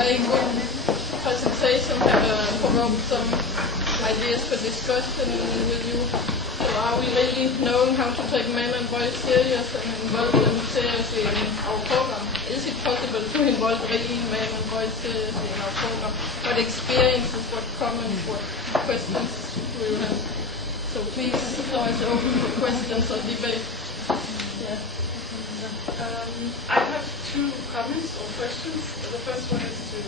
very good presentation. Have provoked some ideas for discussion with you. So are we really knowing how to take men and boys serious and involve them seriously in our program? Is it possible to involve really men and boys seriously in our program? What experiences, what comments, what questions do you have? So please, the floor is open for questions or debate. Yeah. I have two comments or questions. The first one is to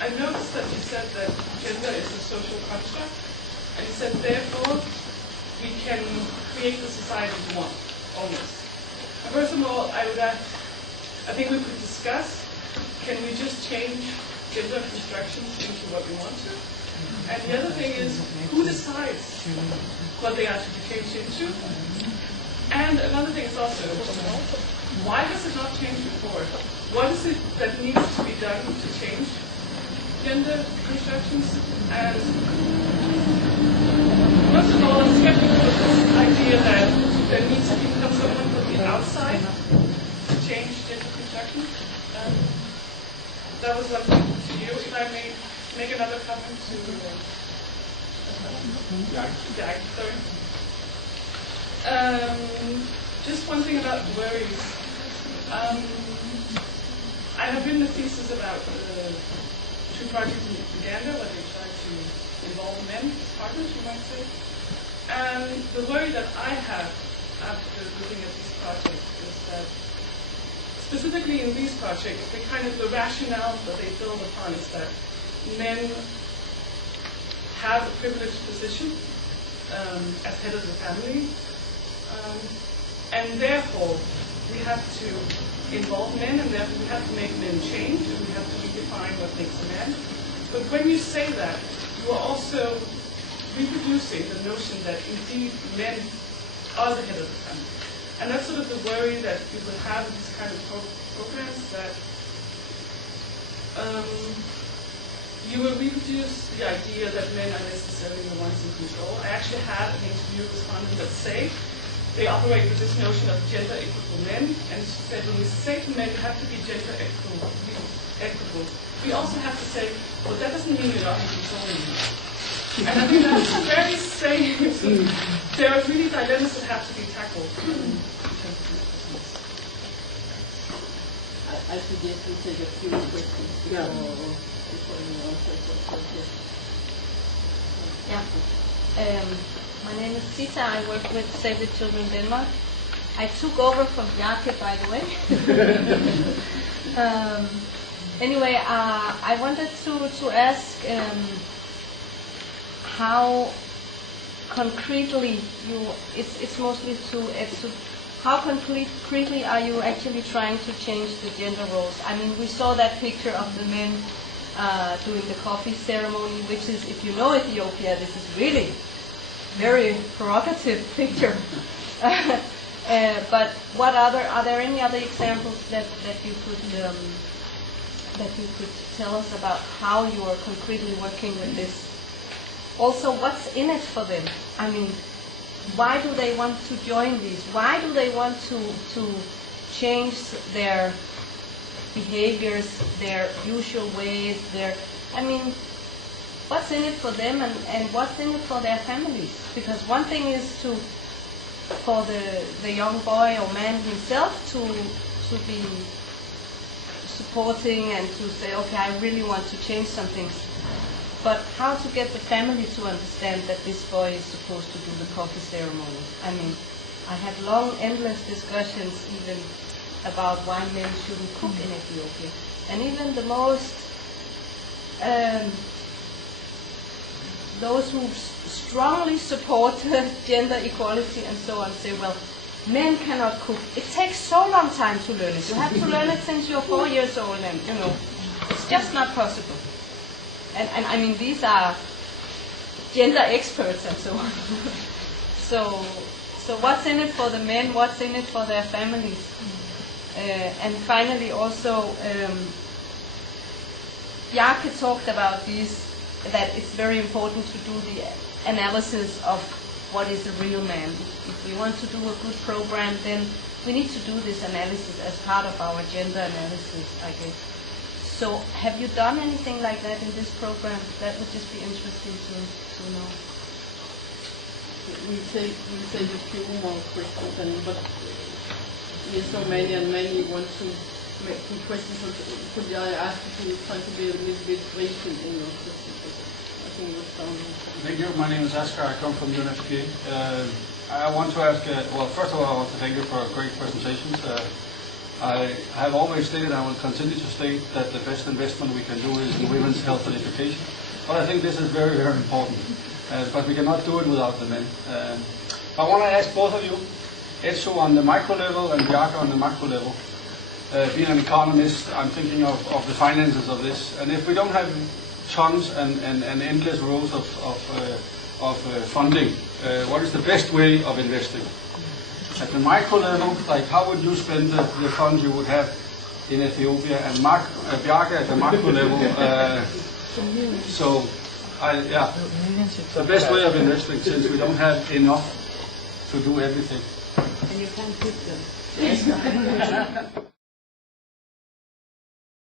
I noticed that you said that gender is a social construct, and you said therefore we can create the society we want, almost. And first of all, I think we could discuss, can we just change gender constructions into what we want to? And the other thing is, who decides what they are to be changed into? And another thing is also, why has it not changed before? What is it that needs to be done to change gender constructions? And most of all, I'm skeptical of this idea that there needs to become someone from the outside to change gender constructions. That was something to you. If I may make another comment to Jack, sorry. Just one thing about worries. I have written a thesis about two projects in Uganda where they try to involve men as partners, you might say. And the worry that I have after looking at this project is that, specifically in these projects, the rationale that they build upon is that men have a privileged position as head of the family. And therefore, we have to involve men, and therefore we have to make men change, and we have to redefine what makes a man. But when you say that, you are also reproducing the notion that indeed men are the head of the family. And that's sort of the worry that people have in these kind of programs, that you will reproduce the idea that men are necessarily the ones in control. I actually had an interview respondent that say they operate with this notion of gender equitable men, and she said when we say to men you have to be gender equitable, we also have to say, well, that doesn't mean you're not in control anymore. And I think that's very strange. There are really dilemmas that have to be tackled. I suggest we take a few questions before you answer. Yeah. My name is Sita. I work with Save the Children Denmark. I took over from Bjarke, by the way. Anyway, I wanted to ask how concretely it's mostly how concretely are you actually trying to change the gender roles? I mean, we saw that picture of the men doing the coffee ceremony, which is, if you know Ethiopia, this is really very provocative picture. But are there any other examples that you could tell us about how you are concretely working with this? Also, what's in it for them? I mean, why do they want to join these? Why do they want to change their behaviors, their usual ways, what's in it for them and what's in it for their families? Because one thing is for the young boy or man himself to be supporting and to say, okay, I really want to change some things. But how to get the family to understand that this boy is supposed to do the coffee ceremony? I mean, I had long, endless discussions even about why men shouldn't cook in Ethiopia. And even the most those who strongly support gender equality and so on say, well, men cannot cook. It takes so long time to learn it. You have to learn it since you're 4 years old, and it's just not possible. And I mean, these are gender experts and so on. So what's in it for the men? What's in it for their families? And finally, also, Bjarke talked about that it's very important to do the analysis of what is a real man. If we want to do a good program, then we need to do this analysis as part of our gender analysis, I guess. So have you done anything like that in this program? That would just be interesting to know. We take a few more questions, but there's so many, and many want to make some questions. Could I ask you to try to be a little bit brief in your questions? I think it was down. Thank you. My name is Asger. I come from UNFPA. I want to ask, well, first of all, I want to thank you for great presentations. I have always stated, and I will continue to state, that the best investment we can do is in women's health and education. But I think this is very, very important. But we cannot do it without the men. I want to ask both of you, Etsu on the micro level and Bjarke on the macro level. Being an economist, I'm thinking of the finances of this. And if we don't have tons and endless rows of funding, what is the best way of investing? At the micro level, like how would you spend the funds you would have in Ethiopia, and Bjarke at the macro level? The best way of investing, since we don't have enough to do everything. And you can't put them.